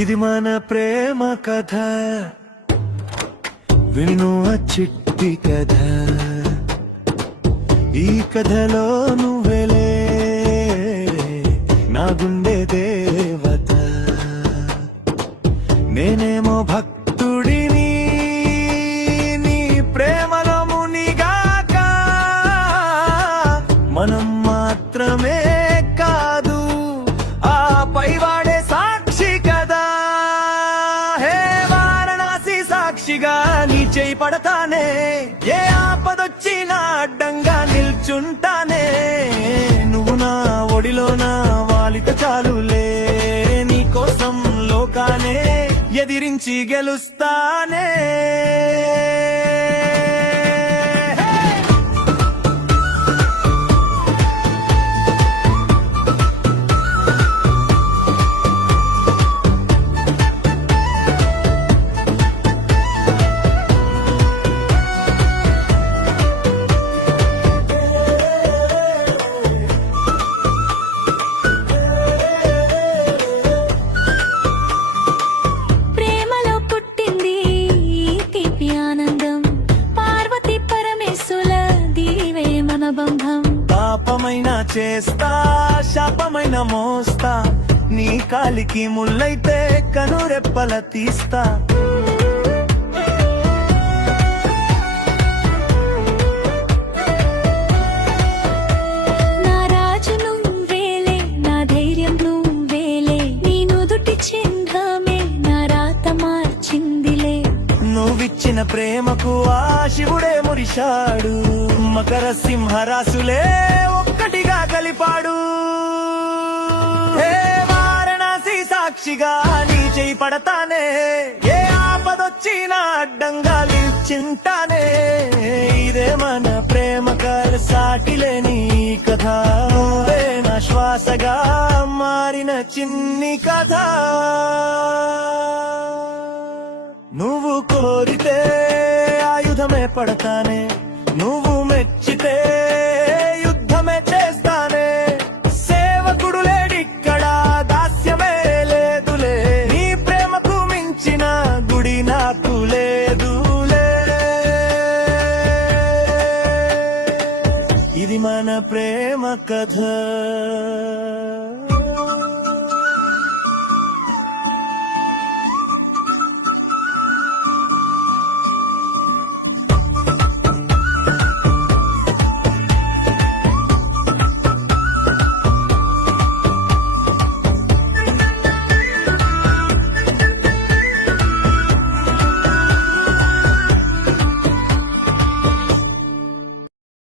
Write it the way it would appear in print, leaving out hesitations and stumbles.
ఇది మన ప్రేమ కథ, విను ఆ చిట్టి కథ. ఈ కథలో నువ్వెలే నా గుండె దేవత, నేనేమో భక్తుడిని నీ ప్రేమలో మునిగాక. మనం మాత్రమే కాదు ఆ పైవాడే సాక్షి కదా. హే వారణాసి సాక్షిగా నీ చేయి పడతానే, ఏ ఆపదొచ్చినా అడ్డంగా నిల్చుంటానే. నువ్వు నా ఒడిలోనా వాలిత చాలులే, నీ కోసం లోకానే ఎదిరించి గెలుస్తానే. పాపమైనా చేస్తా, శాపమైన మోస్తా, నీ కాలికి ముల్లైతే కనురెప్పల తీస్తా. నా రాజు నువ్వేలే, నా ధైర్యం నువ్వేలే, నీ నుదుటి చిహ్నమే నా రాత మార్చిందిలే. నువ్విచ్చిన ప్రేమకు ఆ శివుడే మురిశాడు, మకర సింహరాసులే ఒక్కటిగా కలిపాడు. హే వారణాసి సాక్షిగా నీ చేయి పడతానే, ఏ ఆపదొచ్చినా అడ్డంగా నిల్చుంటానే. ఇదే మన ప్రేమ కథ, సాటిలేని కథ, నువ్వే నా శ్వాసగా మారిన చిన్ని కథ. నువ్వు కోరితే ఆయుధమే పడతానే, నువ్వు మెచ్చితే యుద్ధమే చేస్తానే. సేవకుడు లేడిక్కడ, దాస్యమే లేదులే, నీ ప్రేమకు మించిన గుడి నాకు లేదులే. ఇది మన ప్రేమ కథ.